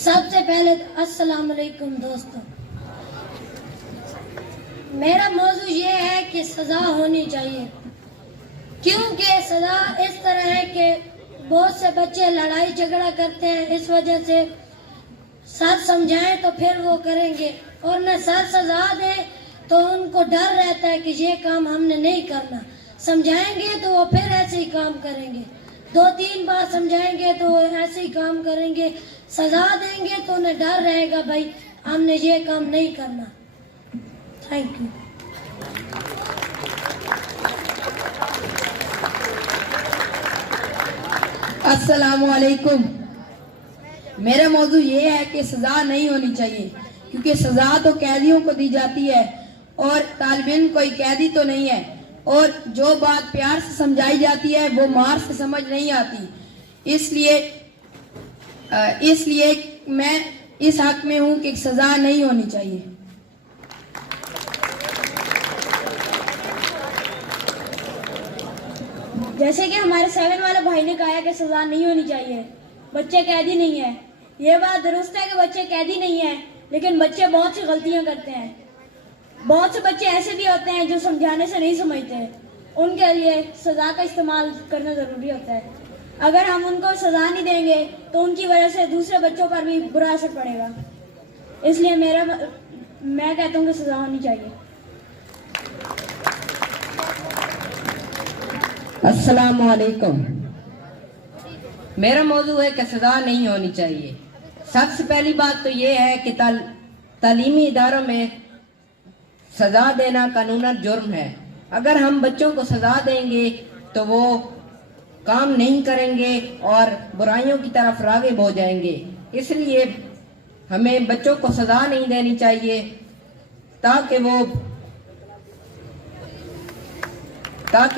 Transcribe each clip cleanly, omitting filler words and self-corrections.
सबसे पहले अस्सलाम वालेकुम दोस्तों। मेरा मौजू ये है कि सज़ा होनी चाहिए, क्योंकि सज़ा इस तरह है कि बहुत से बच्चे लड़ाई झगड़ा करते हैं, इस वजह से सर समझाएं तो फिर वो करेंगे, और न सर सज़ा दें तो उनको डर रहता है कि ये काम हमने नहीं करना। समझाएंगे तो वो फिर ऐसे ही काम करेंगे, 2-3 बार समझाएंगे तो वो ऐसे ही काम करेंगे। सजा देंगे तो उन्हें डर रहेगा, भाई हमने ये काम नहीं करना। Thank you. अस्सलाम वालेकुम। मेरा मौजू ये है कि सज़ा नहीं होनी चाहिए, क्योंकि सज़ा तो कैदियों को दी जाती है और तालिब इल्म कोई कैदी तो नहीं है, और जो बात प्यार से समझाई जाती है वो मार से समझ नहीं आती। इसलिए मैं इस हक में हूँ कि सज़ा नहीं होनी चाहिए। जैसे कि हमारे 7 वाले भाई ने कहा कि सजा नहीं होनी चाहिए, बच्चे कैदी नहीं है। ये बात दुरुस्त है कि बच्चे कैदी नहीं है, लेकिन बच्चे बहुत सी गलतियां करते हैं। बहुत से बच्चे ऐसे भी होते हैं जो समझाने से नहीं समझते, उनके लिए सजा का इस्तेमाल करना जरूरी होता है। अगर हम उनको सजा नहीं देंगे तो उनकी वजह से दूसरे बच्चों पर भी बुरा असर पड़ेगा। इसलिए मैं कहता हूँ कि सजा होनी चाहिए। अस्सलाम वालेकुम। मेरा मौजू है कि सज़ा नहीं होनी चाहिए। सबसे पहली बात तो ये है कि तालीमी इदारों में सज़ा देना कानूनन जुर्म है। अगर हम बच्चों को सज़ा देंगे तो वो काम नहीं करेंगे और बुराइयों की तरफ राग़िब हो जाएंगे। इसलिए हमें बच्चों को सज़ा नहीं देनी चाहिए, ताकि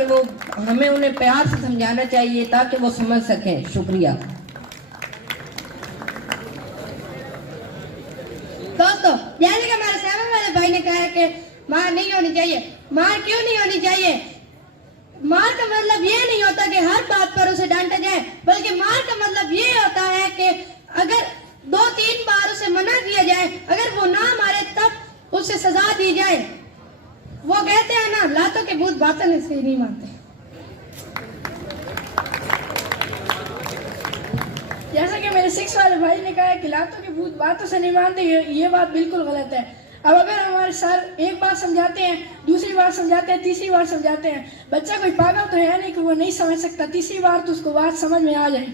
वो हमें उन्हें प्यार से समझाना चाहिए ताकि वो समझ सकें। शुक्रिया दोस्तों। जैसे कि हमारे 7 वाले भाई ने कहा कि मार नहीं होनी चाहिए। मार क्यों नहीं होनी चाहिए? मार का मतलब ये नहीं होता कि हर बात पर उसे डांटा जाए, बल्कि मार का मतलब ये होता है कि अगर 2-3 बार उसे मना किया जाए, अगर वो ना मारे तब उसे सजा दी जाए। वो कहते हैं ना, लातों के भूत बातों से नहीं मानते। जैसा कि मेरे 6 वाले भाई ने कहा कि लातों के भूत बातों से नहीं मानते, ये बात बिल्कुल गलत है। अब अगर हमारे सर एक बार समझाते हैं, दूसरी बार समझाते हैं, तीसरी बार समझाते हैं, बच्चा कोई पागल तो है नहीं कि वो नहीं समझ सकता। तीसरी बार तो उसको बात समझ में आ जाए।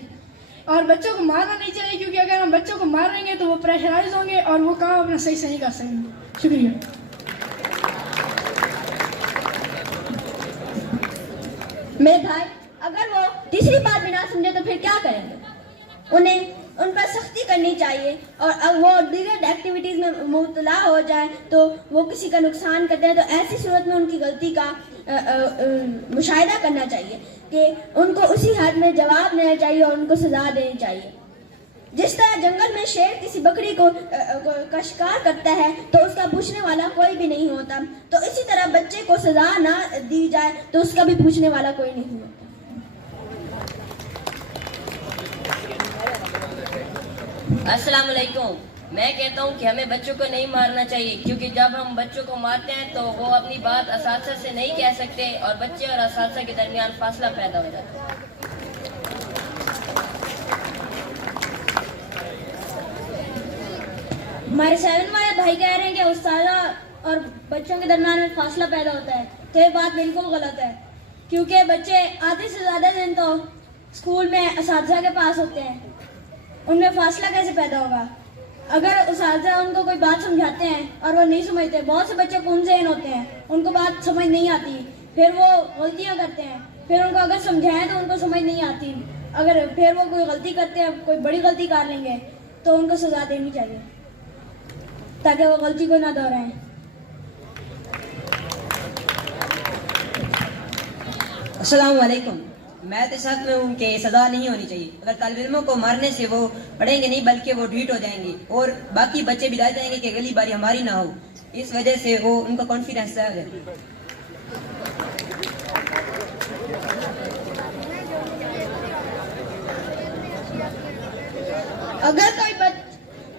और बच्चों को मारना नहीं चाहिए, क्योंकि अगर हम बच्चों को मारेंगे तो वो प्रेशराइज होंगे और वो काम अपना सही से नहीं कर सकेंगे। शुक्रिया। मेरे भाई, अगर वो तीसरी बार भी ना समझे तो फिर क्या करेंगे? उन पर सख्ती करनी चाहिए, और अब वो दीगर एक्टिविटीज़ में मुब्तला हो जाए तो वो किसी का नुकसान करते हैं, तो ऐसी सूरत में उनकी गलती का मुशाहिदा करना चाहिए कि उनको उसी हद में जवाब देना चाहिए और उनको सजा देनी चाहिए। जिस तरह जंगल में शेर किसी बकरी का शिकार करता है तो उसका पूछने वाला कोई भी नहीं होता, तो इसी तरह बच्चे को सजा ना दी जाए तो उसका भी पूछने वाला कोई नहीं होता। अस्सलाम वालेकुम। मैं कहता हूँ कि हमें बच्चों को नहीं मारना चाहिए, क्योंकि जब हम बच्चों को मारते हैं तो वो अपनी बात असातिज़ा से नहीं कह सकते और बच्चे और असातिज़ा के दरमियान फासला पैदा हो जाता है। हमारे 7 वाले भाई कह रहे हैं कि उस्तादा और बच्चों के दरमियान में फासला पैदा होता है, तो ये बात बिल्कुल गलत है, क्योंकि बच्चे आधे से ज़्यादा दिन तो स्कूल में असातिज़ा के पास होते हैं, उनमें फासला कैसे पैदा होगा? अगर उस्तादा उनको कोई बात समझाते हैं और वो नहीं समझते, बहुत से बच्चे पुंज़ेन होते हैं, उनको बात समझ नहीं आती, फिर वो गलतियाँ करते हैं, फिर उनको अगर समझाएं तो उनको समझ नहीं आती, अगर फिर वो कोई गलती करते हैं, कोई बड़ी गलती कर लेंगे तो उनको सज़ा देनी चाहिए ताकि वो गलती को ना दोहराएं। अस्सलाम वालेकुम। मैं तो साथ में हूँ कि सज़ा नहीं होनी चाहिए। अगर तालिब इल्मों को मारने से वो पढ़ेंगे नहीं, बल्कि वो ढीठ हो जाएंगे और बाकी बच्चे भी डर जाएंगे कि अगली बारी हमारी ना हो। इस वजह से वो उनका कॉन्फिडेंस आ जाए। अगर कोई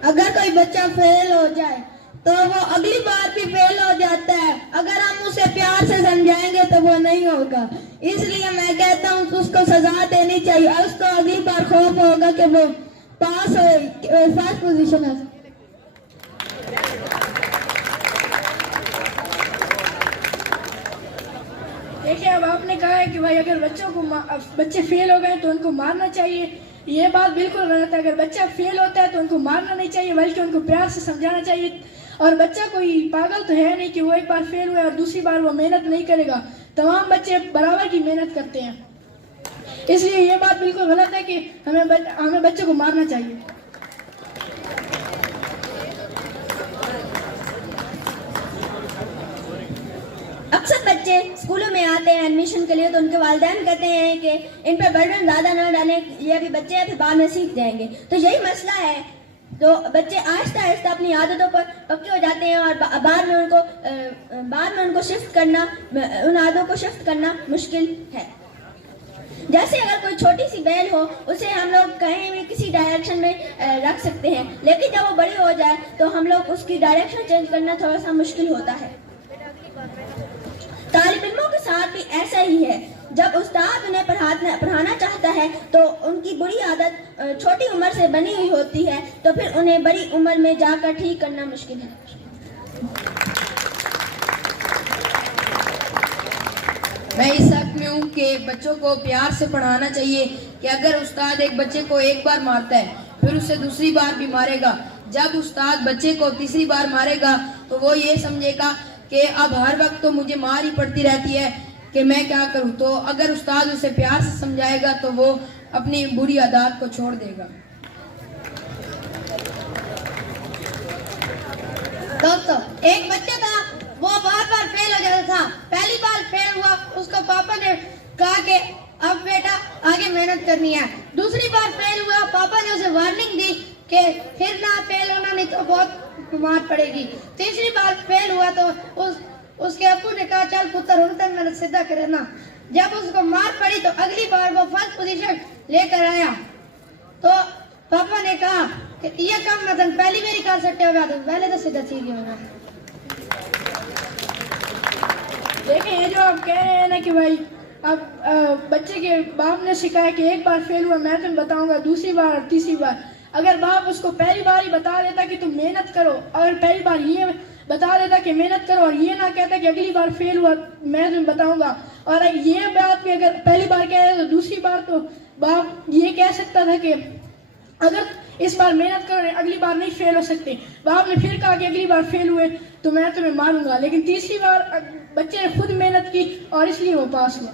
अगर कोई बच्चा फेल हो जाए तो वो अगली बार भी फेल हो जाता है। अगर हम उसे प्यार से समझाएंगे तो वो नहीं होगा। इसलिए मैं कहता हूँ उसको सजा देनी चाहिए और उसको अगली बार खौफ होगा कि वो पास हो, फर्स्ट पोजीशन है। देखिए, अब आपने कहा है कि भाई अगर बच्चे फेल हो गए तो उनको मारना चाहिए। ये बात बिल्कुल गलत है। अगर बच्चा फेल होता है तो उनको मारना नहीं चाहिए, बल्कि उनको प्यार से समझाना चाहिए। और बच्चा कोई पागल तो है नहीं कि वो एक बार फेल हुआ और दूसरी बार वो मेहनत नहीं करेगा। तमाम बच्चे बराबर की मेहनत करते हैं, इसलिए ये बात बिल्कुल गलत है कि हमें बच्चे को मारना चाहिए। अक्सर बच्चे स्कूलों में आते हैं एडमिशन के लिए तो उनके वालिदैन कहते हैं कि इन पर बर्डन ज़्यादा ना डालें, ये अभी बच्चे हैं फिर बाद में सीख जाएंगे। तो यही मसला है, तो बच्चे आहिस्ता आहिस्ता अपनी आदतों पर पक्के हो जाते हैं और बाद में उनको शिफ्ट करना, उन आदतों को शिफ्ट करना मुश्किल है। जैसे अगर कोई छोटी सी बेल हो उसे हम लोग कहीं भी किसी डायरेक्शन में रख सकते हैं, लेकिन जब वो बड़ी हो जाए तो हम लोग उसकी डायरेक्शन चेंज करना थोड़ा सा मुश्किल होता है। तालिब इल्मों के साथ भी ऐसा ही है। जब उस्ताद उन्हें पढ़ाना चाहता है तो उनकी बुरी आदत छोटी उम्र से बनी हुई होती है, तो फिर उन्हें बड़ी उम्र में जाकर ठीक करना मुश्किल है। मैं इस हक में हूँ कि बच्चों को प्यार से पढ़ाना चाहिए कि अगर उस्ताद एक बच्चे को एक बार मारता है फिर उसे दूसरी बार भी मारेगा। जब उस्ताद बच्चे को तीसरी बार मारेगा तो वो ये समझेगा कि अब हर वक्त तो मुझे मार ही पड़ती रहती है कि मैं क्या करूं। तो अगर उस्ताद उसे प्यार से समझाएगा तो वो अपनी बुरी आदत को छोड़ देगा। दोस्तों, एक बच्चा था, वो बार बार फेल हो जाता था। पहली बार फेल हुआ, उसको पापा ने कहा कि अब बेटा आगे मेहनत करनी है। दूसरी बार फेल हुआ, पापा ने उसे वार्निंग दी कि फिर ना फेल होना, नहीं तो बहुत मार पड़ेगी। तीसरी बार फेल हुआ तो उसके अब्बू ने कहा चल पुत्र उन तक मेहनत सीधा करना। जब उसको मार पड़ी तो अगली बार वो फर्स्ट पोजीशन लेकर आया। तो पापा ने कहा कि ये काम मतलब पहली बार कर सकते हो, तो पहले तो सीधा सीख गया। देखिए, ये जो आप कह रहे हैं ना कि भाई अब बच्चे के बाप ने सिखाया कि एक बार फेल हुआ मैं तुम्हें बताऊंगा, दूसरी बार और तीसरी बार। अगर बाप उसको पहली बार ही बता देता कि तुम मेहनत करो, अगर पहली बार ये बता देता कि मेहनत करो और ये ना कहता कि अगली बार फेल हुआ मैं तुम्हें बताऊंगा, और ये बात भी अगर पहली बार कह रहे तो दूसरी बार तो बाप ये कह सकता था कि अगर इस बार मेहनत करो अगली बार नहीं फेल हो सकते। बाप ने फिर कहा कि अगली बार फेल हुए तो मैं तुम्हें मारूंगा, लेकिन तीसरी बार बच्चे ने खुद मेहनत की और इसलिए वो पास हुआ।